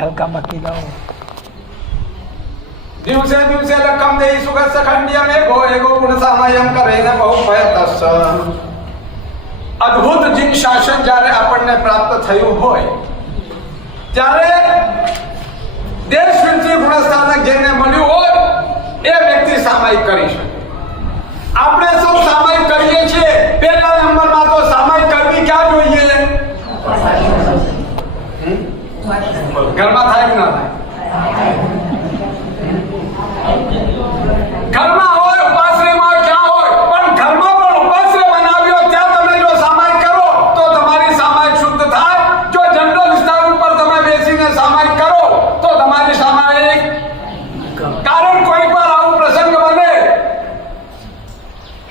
હલકા મકી દો દિવસે દિવસે લખમ દેઈ સુગત સખંડિય મેઘો એગો ગુણ સામયમ કરેને બહુ ભયતસ અદ્ભુત જીન શાસન જ્યારે આપણને પ્રાપ્ત થયું હોય ત્યારે દેશ વિંતી ગુણસ્થાનક જેને મળ્યું હોય એ વ્યક્તિ સામાયિક કરી શકે. આપણે સૌ સામાયિક કરીએ છીએ. પહેલા નંબરમાં તો સામાયિક કરવી ક્યાં જોઈએ? ઘરમાં થાય કે ના થાય? ઘરમાં હોય, ઉપાશ્રયમાં ક્યાં હોય, પણ ઘરમાં પણ ઉપાશ્રય બનાવ્યો ત્યાં તમે જો સામાયિક કરો તો તમારી સામાયિક શુદ્ધ થાય. જો જનરલ વિસ્તાર ઉપર તમે બેસીને સામાયિક કરો તો તમારી સામાયિક, કારણ કોઈ પર આવું પ્રસંગ બને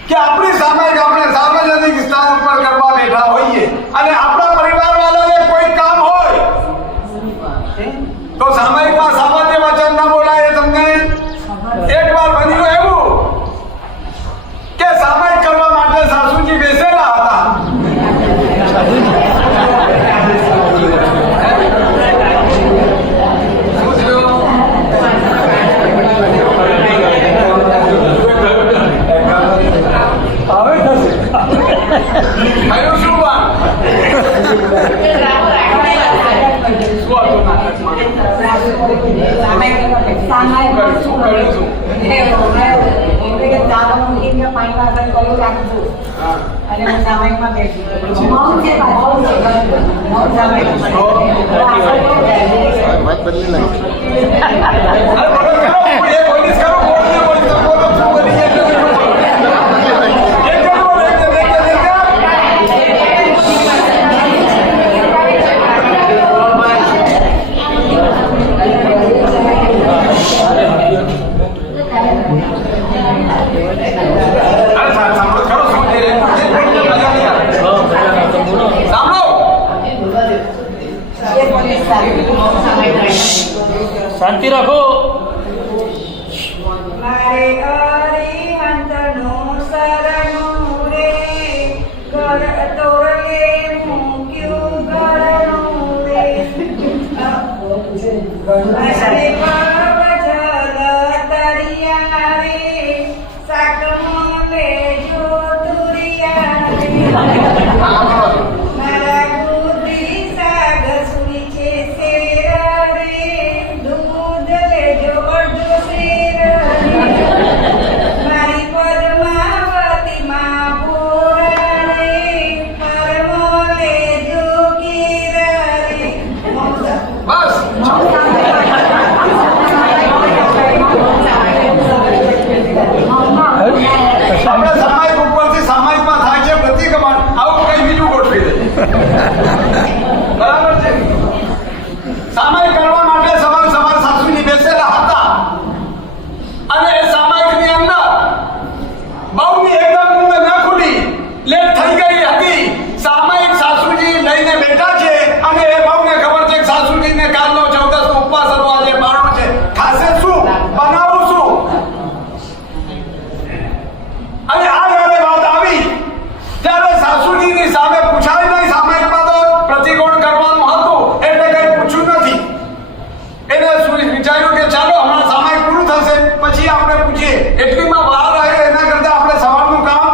કે આપણી સામાયિક આપણે સાર્વજનિક વિસ્તાર ઉપર કરવા બેઠા હોઈએ અને આપણા પરિવાર વાળાને કોઈ કામ હોય તો સામાયિકમાં સામાન્ય વચન ના બોલાય. તમને એક વાર બન્યું એવું કે સામાયિક કરવા માટે સાસુજી બેસેલા હતા. થયું શું વાત? શાંતિ રાખો. મારે અરિહંતનું શરણું રે, ઘર તોરલે મૂક્યું ઘરનું રે. મારે પર્વ જલ તરિયા રે, સાકમો લેજો તુરિયા રે. મારા ગુદી સાગ સુઈ છે શેરા રે, દૂધ લેજો અડધો શેર રે. મારી પદ્માવતીમાં ભોરા રે, પરમો લેજો કેરા રે. બસ આપણે સામાયિક ઉપરથી સામાયિકમાં થાય છે પ્રતિક્રમણ. આવું કઈ બીજું ગોઠવી દે. બરાબર છે. સામાયિક કરવા માટે સવાર સવાર સાસુજી બેસેલા હતા અને એ સામાયિકની અંદર બહુની એકદમ ઊંઘ ન ખુલી, લેટ થઈ ગઈ હતી. સામાયિક સાસુજી લઈને બેઠા છે અને એ બહુને ખબર છે કે સાસુજીને કાલનો 14નો ઉપવાસ હતો, આજે બારણું છે, ખાશે શું, બનાવું શું? અને આ જ્યારે વાત આવી ત્યારે સાસુજીની સામે પૂછાય નહીં. સામાયિકમાં તો પ્રતિકોણ કરવાનું હતું એટલે કઈ પૂછ્યું નથી. એને વિચાર્યું કે ચાલો હમણાં સામાયિક પૂરું થશે પછી આપણે પૂછીએ. એટલીમાં વાર આવે એના કરતા આપણે સવારનું કામ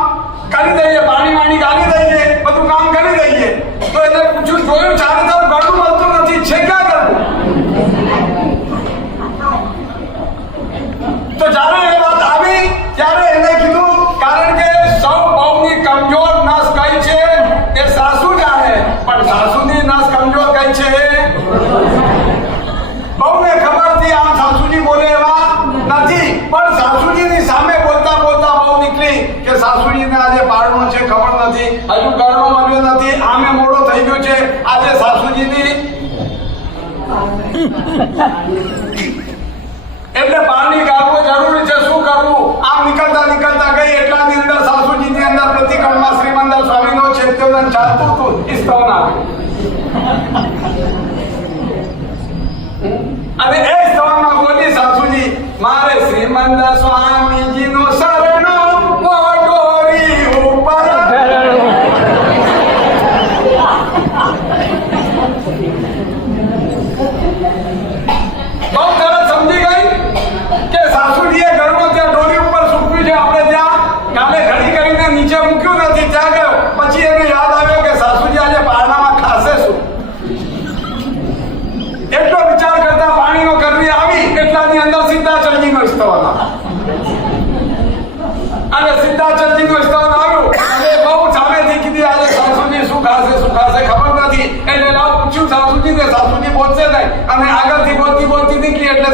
કરી દઈએ, પાણી વાણી ગાળી દઈએ, બધું કામ કરી દઈએ. તો એને પૂછ્યું, જોયું ચારે તરફ ઘણું મળતું નથી, છે ક્યાં કરવું? તો જ્યારે એ વાત આવી ત્યારે એને કીધું, કારણ કે સૌ બહુની કમજોર નસ કઈ છે એ સાસુ જાણે, પણ સાસુની નસ કમજોર કઈ છે બહુને ખબર હતી. આમ સાસુજી બોલે એવા નથી, પણ સાસુજીની સામે બોલતા બોલતા બહુ નીકળી કે સાસુજીને આજે બારણું છે, ખબર નથી, હજુ ઘરનો મળ્યો નથી, આમે મોડો થઈ ગયો છે, આજે સાસુજીની એટલે પાણી ગાળવું જરૂરી છે. શું કરવું? આમ નીકળતા નીકળતા ગઈ એટલાની અંદર સાસુજીની અંદર પ્રતિક્રમમાં શ્રીમંદર સ્વામીનો ચૈત્યોદન ચાલતું હતું. સ્તવન આવ્યું અને એ સ્તવનમાં બોલી સાસુજી, મારે શ્રીમંદર સ્વામીજીનો શરણો મોઢોરી ઉપર. વિંધાચલજીનું સ્થાન આવ્યું અને બહુ સામેથી કીધી આજે સાસુજી શું ખાશે ખબર નથી એટલે લાવ પૂછ્યું સાસુજીને સાસુજી બોલશે નહીં અને આગળથી બોલતી નીકળી એટલે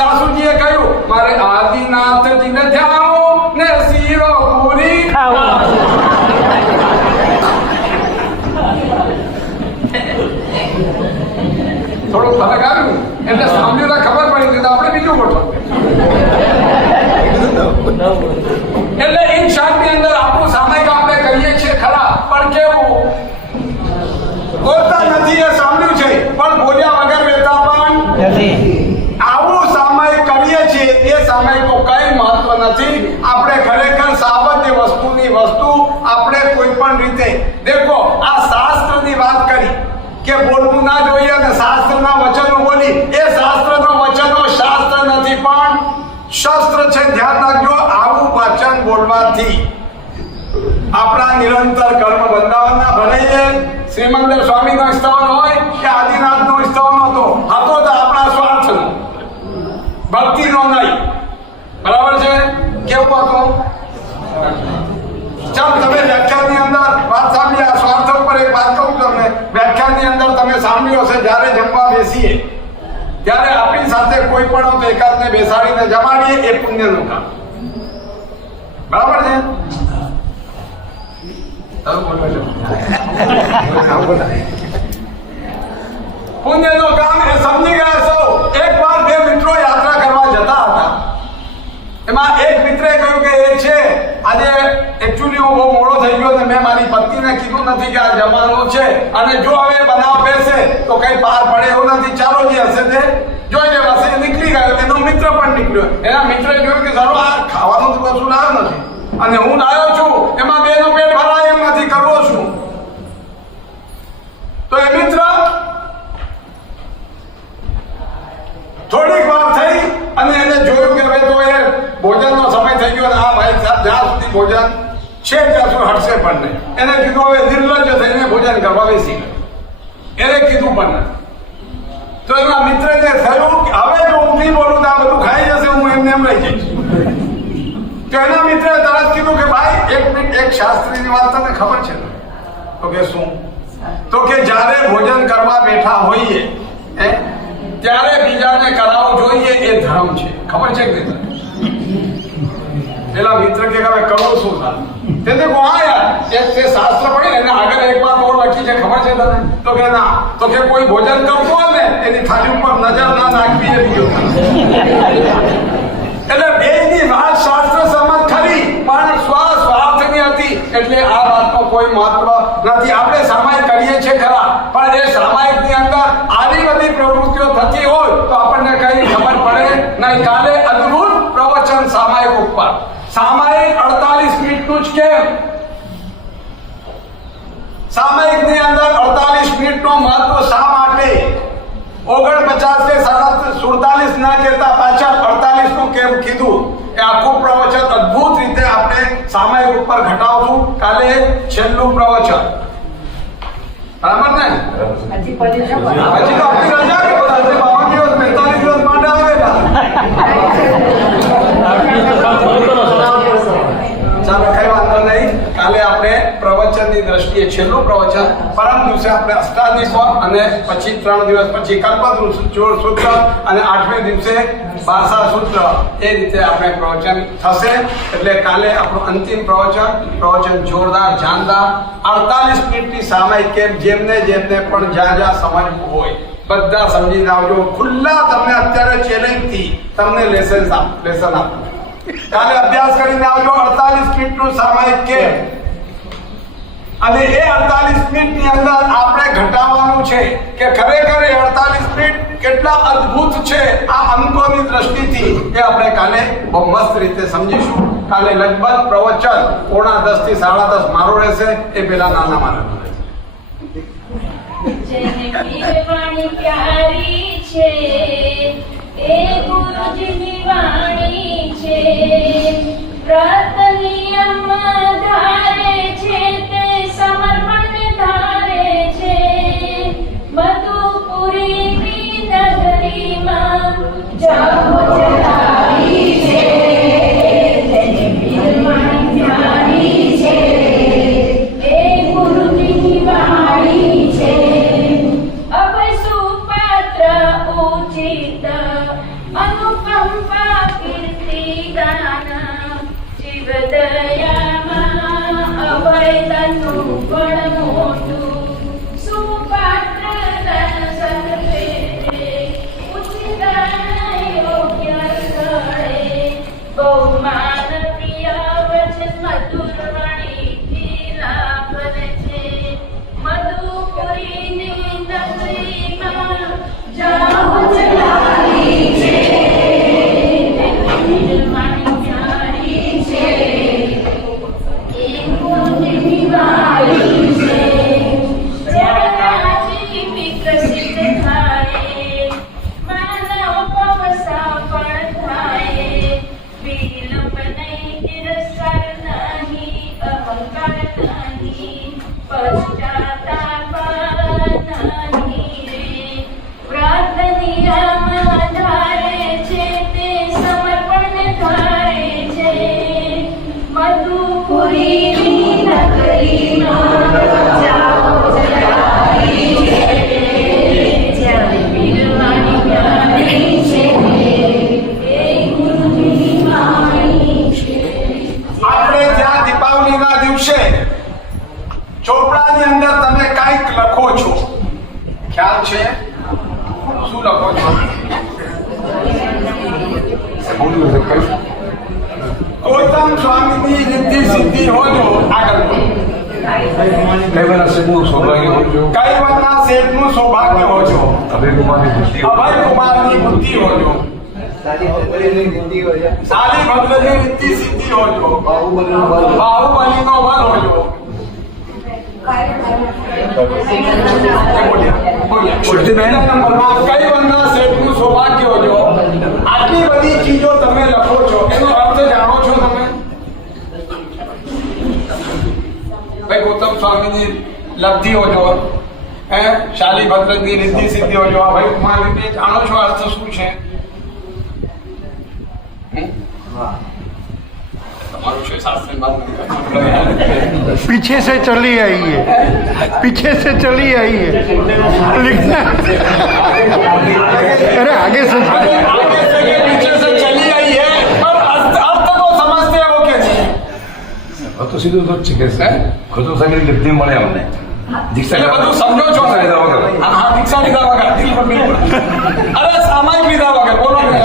સાસુજીએ કહ્યું મારે આદિનાથજીને ધ્યાન ને શીરો પૂરી થોડું ફરક આવ્યું એટલે સાંભળ્યું ખબર પડી કે આપણે બીજું ગોઠવું એટલે એક શાકની અંદર આપણું સામાયિક આપણે કહીએ છીએ ખરા પણ કેવું બોલતા નથી એ સાંભળ્યું છે પણ બોલ્યા વગર રહેતા પણ નથી. આવું સામાયિક કરીએ છીએ એ સામાયિકનું કઈ મહત્વ નથી. આપણે ખરેખર સામાન્ય વસ્તુની વસ્તુ આપણે કોઈ પણ રીતે દેખો આ શાસ્ત્રની વાત કરી કે બોલવું ના જોઈએ અને શાસ્ત્રના વચનો બોલી એ શાસ્ત્રનો વચનો શાસ્ત્ર નથી પણ શસ્ત્ર છે. ધ્યાન રાખજો આવું વચન બોલવાથી આપણા નિરંતર કર્મ બંધાવવાના ભલે શ્રીમંદર સ્વામીનો સ્થાન હોય કે આદિનાથનો સ્થાન હતો હતો તો આપણા સ્વાર્થનો ભક્તિનો નહીં. બરાબર છે કેવું હતું ચાલ તમે વ્યાખ્યાનની અંદર વાત સાંભળી આ સ્વાર્થ ઉપર એક વાત કહું તમને વ્યાખ્યાનની અંદર તમે સાંભળ્યો છે જ્યારે જમવા બેસીએ ત્યારે આપણી સાથે કોઈ પણ એકાદને બેસાડીને જમાડીએ એ પુણ્યનું કામ. બરાબર છે પુણ્યનું કામ એ સમજી ગયા સૌ. એક વાર બે મિત્રો યાત્રા કરવા જતા હતા એમાં એક મિત્રે કહ્યું કે એ છે આજે એકચ્યુઅલી હું બહુ મોડો થઈ ગયો અને મેં મારી પત્નીને કીધું નથી કે આ જમવાનું છે અને જો હવે બનાવ બેસે તો કઈ પાર પડે એવું નથી ચાલો જે હશે તે જોઈ લેવાશે. નીકળી ગયો એનો મિત્ર પણ નીકળ્યો. એના મિત્રે જોયું કે સારું આ ખાવાનું તો કશું લાવ્યો નથી અને હું લાવ્યો છું એમાં બેનું પેટ ભરાય એમ નથી કરવો છું. તો એ મિત્ર થોડીક વાર થઈ અને એને જોયું કે હવે તો એ ભોજનનો સમય થઈ ગયો અને આ ભાઈ સાહેબ જ્યાં સુધી ભોજન છે ત્યાં સુધી હટશે પણ નહીં. એને કીધું હવે નિર્લજ્જ થઈને ભોજન કરવા બેસી ગયો. એને કીધું પણ નથી. તો એના મિત્રને થયું કે હવે જો હું નહીં બોલું તો આ બધું ખાઈ જશે હું એમને એમ રહી જઈશ. તો એના મિત્રે તરત કીધું કે ભાઈ એક મિનિટ એક શાસ્ત્રીની વાત તને ખબર છે તો કે શું તો કે જ્યારે ભોજન કરવા બેઠા હોઈએ ત્યારે બીજાને કરાવવું જોઈએ એ ધર્મ છે. ખબર છે કે પેલા મિત્ર કે હવે કરવું શું થાય તે દેખો હા યાર તે શાસ્ત્ર પડે એને આગળ એક વાત ઓર લખી છે ખબર છે તને તો કે ના તો કે કોઈ ભોજન કરતો હોય ને એની થાળી ઉપર નજર ના નાખવી એ બીજો એટલે બેની વાત શાસ્ત્ર સમજ ખરી પણ સ્વાર્થની હતી એટલે આ વાતનો કોઈ મહત્વ નથી. આપણે સામાયિક કરીએ છીએ ખરા પણ એ સામાયિકની અંદર આવી બધી પ્રવૃત્તિઓ થતી હોય તો આપણને કઈ ખબર પડે નહીં. કાલે અદ્ભુત પ્રવચન સામાયિક ઉપર સામાયિક 48 મિનિટનું જ કેમ સામાયિકની અંદર 48 મિનિટનું મહત્વ શા માટે 49 કે 47 ના કહેતા પાછળ 48 નું કેમ કીધું એ આખું પ્રવચન અદ્ભુત રીતે આપણે સામાયિક ઉપર ઘટાવશું. કાલે છેલ્લું પ્રવચન બરાબર ને પછી તો આપણી રજા કે બધા 52 દિવસ 45 દિવસ માટે આવેલા ચાલો કઈ વાંધો નહીં. કાલે આપણે પ્રવચનની દ્રષ્ટિએ છેલ્લું પ્રવચન પરમ દિવસે આપણે અષ્ટાદિકો અને પછી 3 દિવસ પછી કલ્પતરુ સૂત્ર અને 8મે દિવસે ભાષા સૂત્ર એ રીતે આપણે પ્રવચન થશે. એટલે કાલે આપણું અંતિમ પ્રવચન જોરદાર જાનદાર 48 મિનિટની સામાયિક કેમ જેમને પણ જ્યાં સમજવું હોય બધા સમજીને આવજો. ખુલ્લા તમને અત્યારે ચેલેન્જથી તમને લેસન આપો. કાલે અભ્યાસ કરીને આવજો 48 મિનિટનું સામાયિક કેમ અને એ 48 મિનિટની અંદર આપણે ઘટાડવાનું છે કે ખરેખર 48 મિનિટ કેટલા અદ્ભુત છે આ અંકોની દ્રષ્ટિથી એ આપણે કાલે બહુ મસ્ત રીતે સમજીશું. કાલે લગભગ પ્રવચન 9:30 થી 10:30 મારો રહેશે એ પેલા નાના મારા જેને વાણી પ્યારી છે એ ગુરુજીની વાણી છે. વ્રત નિયમ ધારે છે તે સમર્પણ ધારે છે. મધુપુરીની નગરીમાં જાઓ ચલાવી છે જેને વાણી પણ મોટું સુપાત્ર ધન સત્પેટે ઉચિતાન યોગ્ય સ્થળે બહુમાન પ્રિય વચન મધુર વાણીથી લાભન છે મધુપુરીની નગરીમાં જાઓ ચલાવી છે વાણી પ્યારી છે એ ગુણની વાણી છે જ્યાંથી વિકસિત થાય માનવ પવસા પણ થાય વિલંબ નહીં તિરસ્કાર નહીં અહંકાર નહીં પશ્ચાતાપ નહીં રે વ્રત નિયમ ધારે છે તે સમર્પણ ધારે છે મધુપુરીની નગરીમાં જાઓ ચલાવી છે જ્યાં પીરવાણી પ્યારી છે એ ગુરુની વાણી છે આપણે ત્યાં દીપાવલીના દિવસે ચોપડાની અંદર તમે કંઈક લખો છો, ખ્યાલ છે? શું લખો છો? ગૌતમ સ્વામીની રિદ્ધિ સિદ્ધિ હોજો. આગળ બોલો. કૈવલ્ય શેઠનું સૌભાગ્ય હોજો. અભય કુમારની બુદ્ધિ હોજો. સાલી ભદ્રની રિદ્ધિ સિદ્ધિ હોજો. બાહુબલીનો વધ હોજો. કૈવલ્ય શેઠનું સૌભાગ્ય હોજો. આટલી બધી ચીજો તમે લખો છો, એનો અર્થ જાણો છો તમે? ભાઈ ગૌતમ સ્વામીની લબ્ધિ હોજો, શાલી ભદ્રની રિદ્ધિ સિદ્ધિ હોજો, ભાઈ કુમાર રિદ્ધિ, જાણો છો અર્થ શું છે? पीछे से चली आई है, पीछे से चली आई है, लिखना अरे आगे से पीछे से चली आई है, पर अर्थ तो समझते हो कि नहीं? તો સીધું તો છે કે ખોટું સાંગરી લબ્ધિ મળે અમને દીક્ષા એટલે બધું સમજો છો? હા, દીક્ષા લીધા વગર, દિલ પર બિલકુલ. અરે સામાયિક લીધા વગર બોલો ને.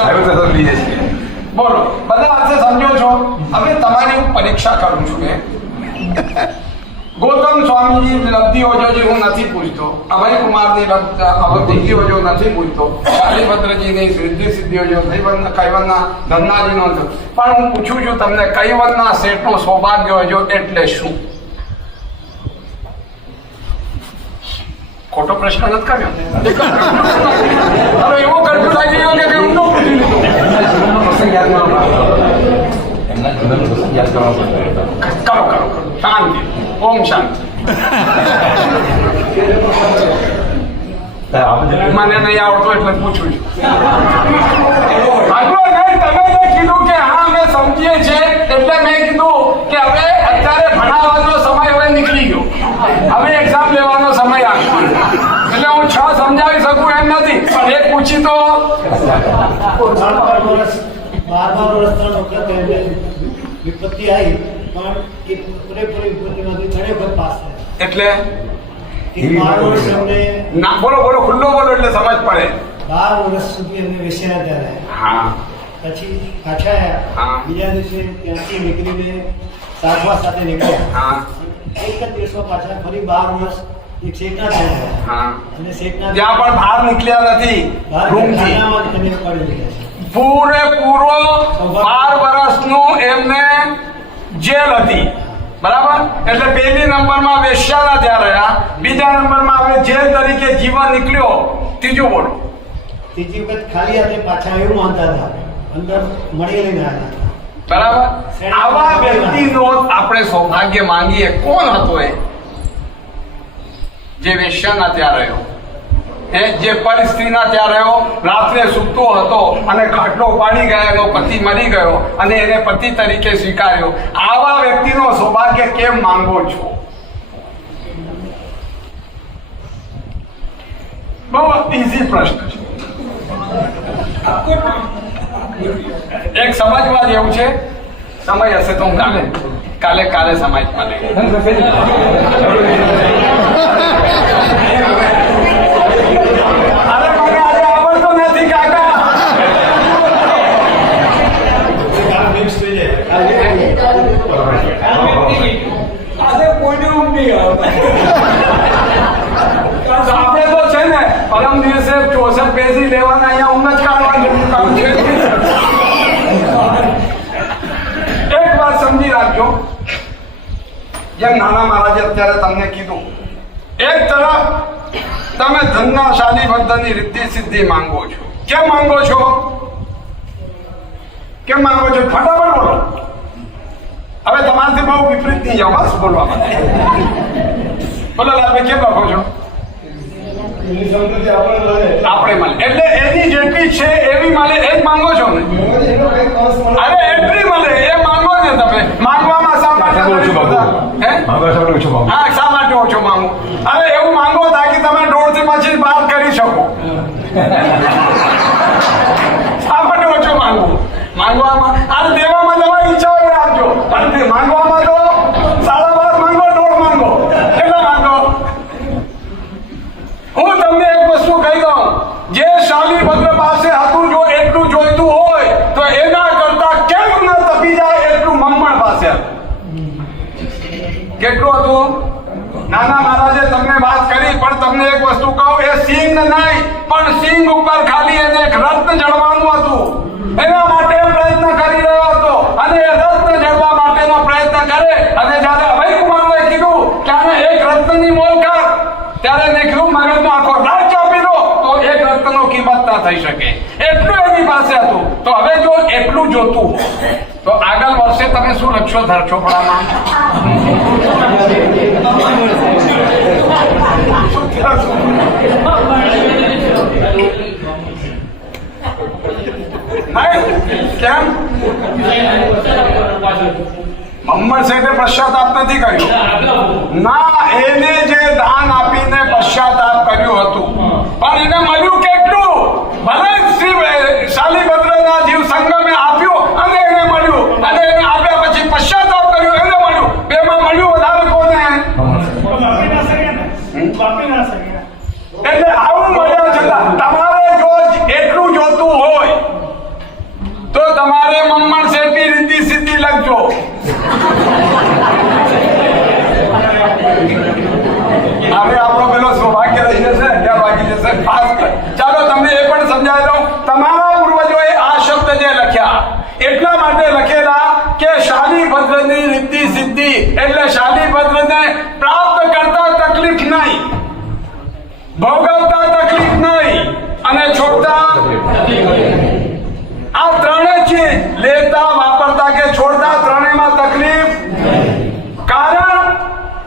બોલો, બધા અર્થે સમજો છો? હવે તમારી હું પરીક્ષા કરું છું કે ગૌતમ સ્વામીની લબ્ધિ હોજો જે હું નથી પૂછતો, અભય કુમારની લબ્ધિ હોજો નથી પૂછતો, શાલીભદ્રજીની સિદ્ધિ સિદ્ધિ હોજો, કૈવલના ધન્નાજીનો, પણ હું પૂછું છું તમને કૈવલના શેઠનો સૌભાગ્ય હોજો એટલે શું? ખોટો પ્રશ્ન નથી કર્યો. હવે એવો કરતું લાગી ગયો કે ઊંડો પૂછી લીધો. કરો શાંતિ. ઓમ શાંતિ. મને નહીં આવડતો એટલે પૂછું છું. તમે કીધું કે હા અમે સમજીએ છીએ એટલે મેં કીધું કે હવે અત્યારે ભણાવવાનો સમય હવે નીકળી ગયો, હવે એક્ઝામ લેવાનો સમય આવ્યો, એટલે હું 6 સમજાવી શકું એમ નથી, પણ એક પૂછી તો 12 વર્ષ વિપત્તિ આવી પણ એ પૂરેપૂરી વિપત્તિમાંથી ખરેખર પાસ થયા. એટલે 12 વર્ષ અમને ના બોલો ખુલ્લો બોલો એટલે સમજ પડે. 12 વર્ષ સુધી અમને વેશ્યા ત્યારે હા, પછી પાછા આવ્યા. બીજા દિવસે ત્યાંથી નીકળીને સાધવા સાથે નીકળ્યા. હા, એક જ દિવસમાં પાછા ફરી 12 વર્ષ એક શેઠના થયા. હા, અને શેઠના ત્યાં પણ બહાર નીકળ્યા નથી રૂમથી. પૂરેપૂરો 12 વર્ષનું એમને જેલ હતી, બરાબર? એટલે પહેલી નંબરમાં વેશ્યાના ત્યાં રહ્યા, બીજા નંબરમાં આપણે જેલ તરીકે જીવન નીકળ્યો, ત્રીજું બોલો. ત્રીજી વખત ખાલી હાથે પાછા એવું માનતા હતા, અંદર મળી લઈને આવ્યા હતા. બરાબર? આવા વ્યક્તિનો આપણે સૌભાગ્ય માંગીએ. કોણ હતો એ જે વેશ્યાના ત્યાં રહ્યો, જે પરિસ્થિતિના ત્યાં રહ્યો, રાત્રે સૂતો હતો અને ખાટલો પાડી ગયા, એનો પતિ મરી ગયો અને એને પતિ તરીકે સ્વીકાર્યો. આવા વ્યક્તિનો સૌભાગ્ય કેમ માંગો છો? બહુ ઇઝી પ્રશ્ન છે. એક સમજવા જેવું છે, સમય હશે તો હું ગાલે. કાલે સમાજમાં લઈ અરે મને આજે આવડતું નથી કાકા. કામ મિક્સ થઈ જાય આજે કોઈને ઊંઘ નહીં આવે. આપણે તો છે ને પરમ દિવસે 64 પેજી લેવાના, અહીંયા ઊંઘ જ કાઢવાનું કામ છે. એક વાત સમજી રાખજો, જેમ નાના મહારાજે અત્યારે તમને કીધું, એક તરફ તમે ધનના શાલી બંધનની રિદ્ધિ સિદ્ધિ માંગો છો. કેમ માંગો છો? કેમ માંગો છો? ફટાફટ બોલો. હવે તમારાથી બહુ વિપરીત નહીં જાઓ બસ બોલવા માટે. બોલો લાલભાઈ, કેમ લખો છો? એની સંતતિ આપણે મળે આપણે મળે એટલે એની જેટલી છે એવી મળે એ જ માંગો છો ને? એનો કંઈક અંશ મળે. અરે એટલી મળે એ માંગો ને તમે. માંગવામાં શા માટે ઓછું માંગો. હે? ઓછો ભાવ. હા, શા માટે ઓછો માંગો? અરે એવું માંગો તાકી તમે 1.5 થી પછી બહાર કરી શકો. શા માટે ઓછો માંગો? માંગવામાં અરે દેવામાં તમારી ઈચ્છા હોય આપજો. અને માંગવામાં તો 12.5 માંગો, 1.5 માંગો. કેટલા માંગો? હું તમને એક વસ્તુ કહી દઉં, જે શાલીભદ્ર પાસે હતું, જો એટલું જોઈતું હોય તો એના કરતા કેમ ન તપી જાય એટલું મમ્મણ પાસે હતું. કેટલું હતું? નાના મહારાજે તમને વાત કરી, પણ તમને એક વસ્તુ કહું, એ સિંગ નહીં પણ સિંગ ઉપર ખાલી એને એક રત્ન જડવાનું હતું. એના માટે પ્રયત્ન કરી રહ્યો હતો અને એ રત્ન જડવા માટેનો પ્રયત્ન કરે અને જ્યારે અભયકુમારને કીધું કે આને એક રત્નની મોલ કર, ત્યારે એને કીધું મગજનો આખો રાજ આપી દો તો એક રત્નનો કિંમત ના થઈ શકે. એટલું એની પાસે હતું. તો હવે જો એટલું જોતું તો આગળ વર્ષે તમે શું લખશો ધરછોપડામાં? કેમ? મમ્મદ શેઠે પશ્ચાતાપ નથી કર્યો ના, એને જે દાન આપીને પશ્ચાતાપ કર્યું હતું, પણ એને મળ્યું કેટલું? ભલે શ્રી શાલીભદ્રના જીવ સંગમે આપ્યું અને એને મળ્યું, અને એને આપ્યા પછી પશ્ચાતાપ કર્યો એને મળ્યું. બેમાં મળ્યું વધારે કોને? વાપરી ના શકે. એટલે આવું મળ્યા છતાં તમારે જો એટલું જોતું હોય તો તમારે મમ્મણ શેઠની રીતિ સિદ્ધિ લખજો. હવે આપણો પેલો સૌભાગ્ય રહી જશે, 11 વાગી જશે. ચાલો તમને એ પણ સમજાવી દઉં, તમારા પૂર્વજોએ આ શબ્દ જે લખ્યા એટલા માટે લખેલા કે શાલીભદ્રની રીતિ સિદ્ધિ એટલે શાલીભદ્રને પ્રાપ્ત કરતા તકલીફ નહીં, ભોગવતા તકલીફ નહીં અને છોડતા આ ત્રણેય ચીજ લેતા, વાપરતા કે છોડતા ત્રણેયમાં તકલીફ. કારણ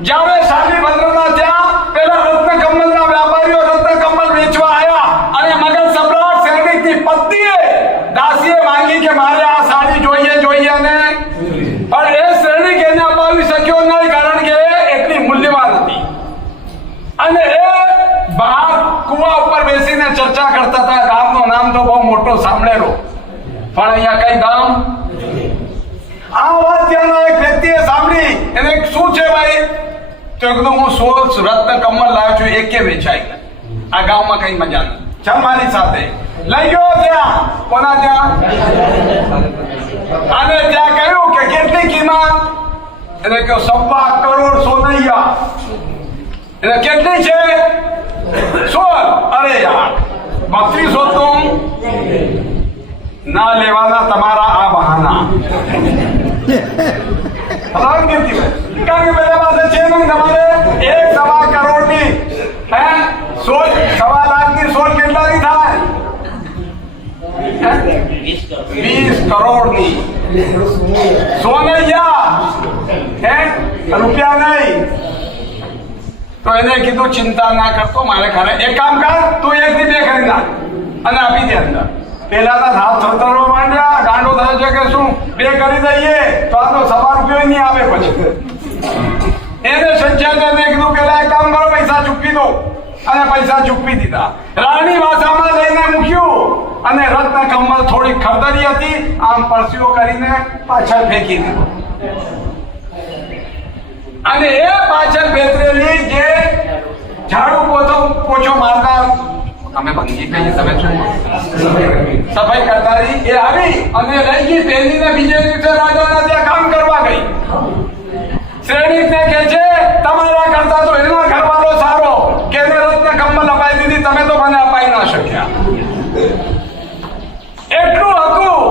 જ્યારે શાલીભદ્રના ત્યાં પેલા રત્નકમલના વ્યાપારીઓ રત્નકમલ વેચવા આવ્યા અને મગજ સમ્રાટ સૈનિકની પત્નીએ દાસીએ માંગી કે મારે આ સાડી જોઈએ ને, પણ એ સૈનિક એને અપાવી શક્યો નહીં કારણ કે એટલી મૂલ્યવાન હતી. અને એ બહાર કુવા ઉપર બેસીને ચર્ચા કરતા હતા. ગામનું નામ તો બહુ મોટો સાંભળેલો, પણ અહીંયા કઈ ગામ? આ વાત ત્યાંના એક વ્યક્તિએ સાંભળી. એને શું છે ભાઈ? તો કીધું હું 16 રત્ન કમલ લાવ્યો છું, એકે વેચાઈ ગયા. આ ગામમાં કઈ મજા નહીં, ચાલ મારી સાથે. લઈ ગયો ત્યાં. કોના ત્યાં? અને ત્યાં કહ્યું કે કેટલી કિંમત? એને કહ્યું 1.25 કરોડ સોનૈયા. એટલે કેટલી છે? 16. અરે યાર 3200 તો ના લેવાના તમારા આ બહાના. કારણ કે બધા પાસે છે નહીં તમારે 1.25 કરોડની, હે 16 લાખની 16 કેટલાની થાય? 20 કરોડની સોનૈયા, હે રૂપિયા નહીં. તો એને કીધું ચિંતા ના કરતો, મારે ખરે એક કામ કર, તું 1 થી 2 ખરીદ નાખ અને આપી દે અંદર. પેલાના હાથ થરથરવા માંડ્યા, ગાંડો થાય છે કે શું 2 કરી દઈએ તો આ તો ₹1 નહીં આવે. પછી એને સંચાલને કીધું પેલા એક કામ કરો, પૈસા ચૂકવી દો, અને પૈસા ચૂકવી દીધા. રાણી વાસામાં લઈને મૂક્યું અને રત્ન કમલ થોડી ખરદરી હતી, આમ પરસીઓ કરીને પાછળ ફેંકી દીધો. અને એ પાછળ બેતરેલી જે ઝાડુ પોછો મારનાર, અમે ભંગી કહીએ, તમે શું સફાઈ કરનારી, એ આવી અને લઈ ગઈ પહેલીને બીજે દિવસે રાજાના ત્યાં કામ કરવા ગઈ. શ્રેણીકને કહે છે તમારા કરતા તો એના ઘરવાળો સારો, કે એને રત્ન કમલ અપાઈ દીધી, તમે તો મને અપાઈ ના શક્યા. એટલું હતું,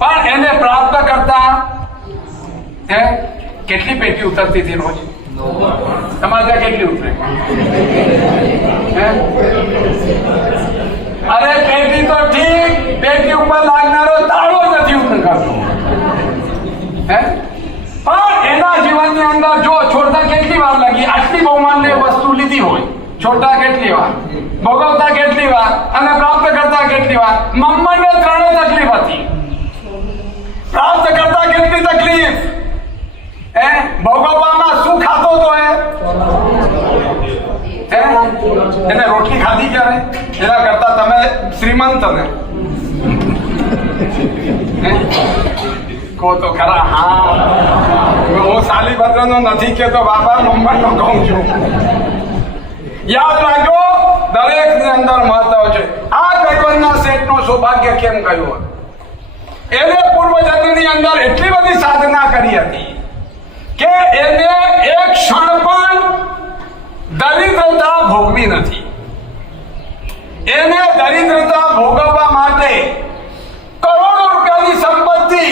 પણ એને પ્રાપ્ત કરતા કેટલી પેટી ઉતરતી હતી રોજ? તમારે ત્યાં કેટલી ઉતરે? અરે પેટી તો ઠીક, પેટી ઉપર લાગનારો તાળો નથી ઉતરતો. પણ એના જીવનની અંદર જો છોડતા કેટલી વાર લાગી, આટલી બહુમાનની વસ્તુ લીધી હોય, છોડતા કેટલી વાર, ભોગવતા કેટલી વાર, અને પ્રાપ્ત કરતા કેટલી વાર. મમ્મણને ત્રણેય તકલીફ હતી. પ્રાપ્ત કરતા કેટલી તકલીફ, ભોગવવામાં શું ખાતો તો એને રોટલી ખાધી ક્યારે? એના કરતા તમે શ્રીમંત ને કહો તો ખરા. હા, હું સાલીભદ્ર નો નથી કેતો બાબા, મમ્મણ નો કહું છું. યાદ રાખજો, દરેક ની અંદર મહત્વ છે. આ કૈવલ્યના શેઠ નું સૌભાગ્ય કેમ ગયું? એને પૂર્વજન્મની અંદર એટલી બધી સાધના કરી હતી કે એને એક ક્ષણ પણ દરિદ્રતા ભોગવી નથી. એને દરિદ્રતા ભોગવવા માટે કરોડો રૂપિયાની સંપત્તિ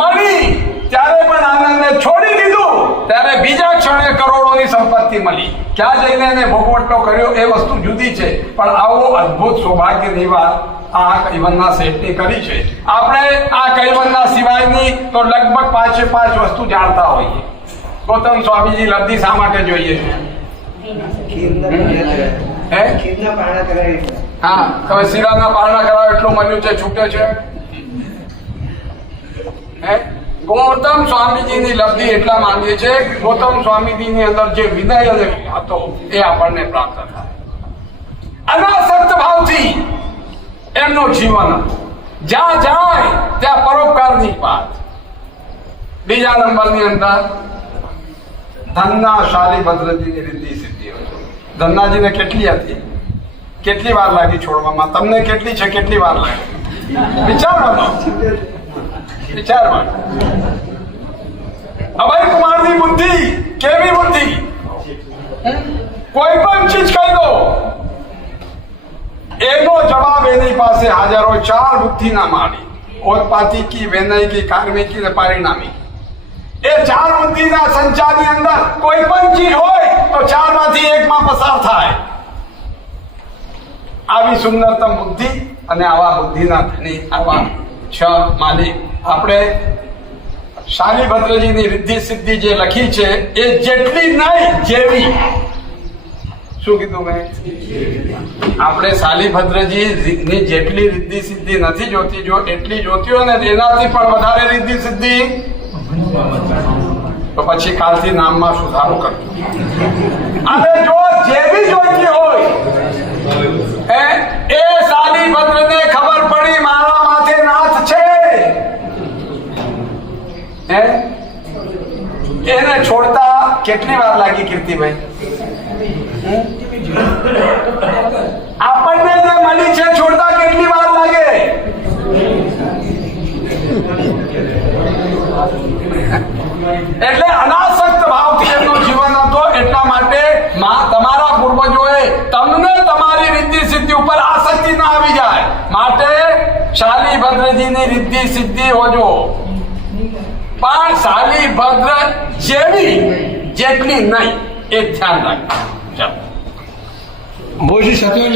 મળી ત્યારે પણ આનંદને છોડી દીધું, ત્યારે બીજા ક્ષણે કરોડોની સંપત્તિ મળી. ક્યાં જઈને એને ભોગવટો કર્યો એ વસ્તુ જુદી છે, પણ આવો અદ્ભુત સૌભાગ્યની વાત આ કૈવલ્યના શેઠની કરી છે. આપણે આ કૈવલ્યના સિવાયની તો લગભગ 5 વસ્તુ જાણતા હોઈએ. ગૌતમ સ્વામીજી લબ્ધિ શા માટે જોઈએ? ખીરના પારણા કરાવી. હા, તમે શીરાના પારણા કરાવો એટલું મળ્યું છે, છૂટે છે. ગૌતમ સ્વામીજીની લબ્ધિ એટલા માંગીએ છે, ગૌતમ સ્વામીજીની અંદર જે વિનય અને હતો એ આપણને પ્રાપ્ત થાય. અનાસક્ત ભાવથી એમનું જીવન જ્યાં જાય ત્યાં પરોપકારની વાત. બીજા નંબરની અંદર ધનના શાલીભદ્રજીની રિદ્ધિ સિદ્ધિ હોય. ધન્નાજીને કેટલી હતી, કેટલી વાર લાગી છોડવામાં? તમને કેટલી છે, કેટલી વાર લાગી? વિચારવાનો. અભય કુમારની બુદ્ધિ કેવી બુદ્ધિ! કોઈ પણ ચીજ કહી દો, એનો જવાબ એની પાસે હાજર હોય. 4 બુદ્ધિના માળી: ઓત્પાતિકી, વૈનયિકી, કાર્મિકી અને પારિણામિક. એ 4 બુદ્ધિના સંચારની અંદર કોઈ પણ ચીજ હોય તો 4 માંથી એકમાં પસાર થાય. આવી સુંદરતમ બુદ્ધિ અને આવા બુદ્ધિના ધણી, આવા 6 માલિક. આપણે શાલીભદ્રજીની રિદ્ધિ સિદ્ધિ જે લખી છે એ જેટલી નહીં જેવી. શું કીધું મેં? આપણે શાલીભદ્રજી ની જેટલી રિદ્ધિ સિદ્ધિ નથી જોતી, જો એટલી જોતી હોય ને એનાથી પણ વધારે રિદ્ધિ સિદ્ધિ, તો પછી કાલથી નામમાં સુધારો કરજો. અને જો જેવી જોઈતી હોય એ શાલીભદ્રને ખબર પડી મારા માથે નાથ છે, એને છોડતા કેટલી વાર લાગી કીર્તિભાઈ? આપણને જે મળી છે છોડતા કેટલી વાર લાગે? એટલે અનાસક્ત ભાવથી એમનું જીવન હતો. એટલા માટે તમારા પૂર્વજોએ તમને તમારી રિદ્ધિ સિદ્ધિ ઉપર આસક્તિ ના આવી જાય માટે શાલીભદ્રજીની રિદ્ધિ સિદ્ધિ હોજો, પણ શાલીભદ્ર જેવી જેટલી નહીં એ ધ્યાન રાખજો. મોજી સત્ય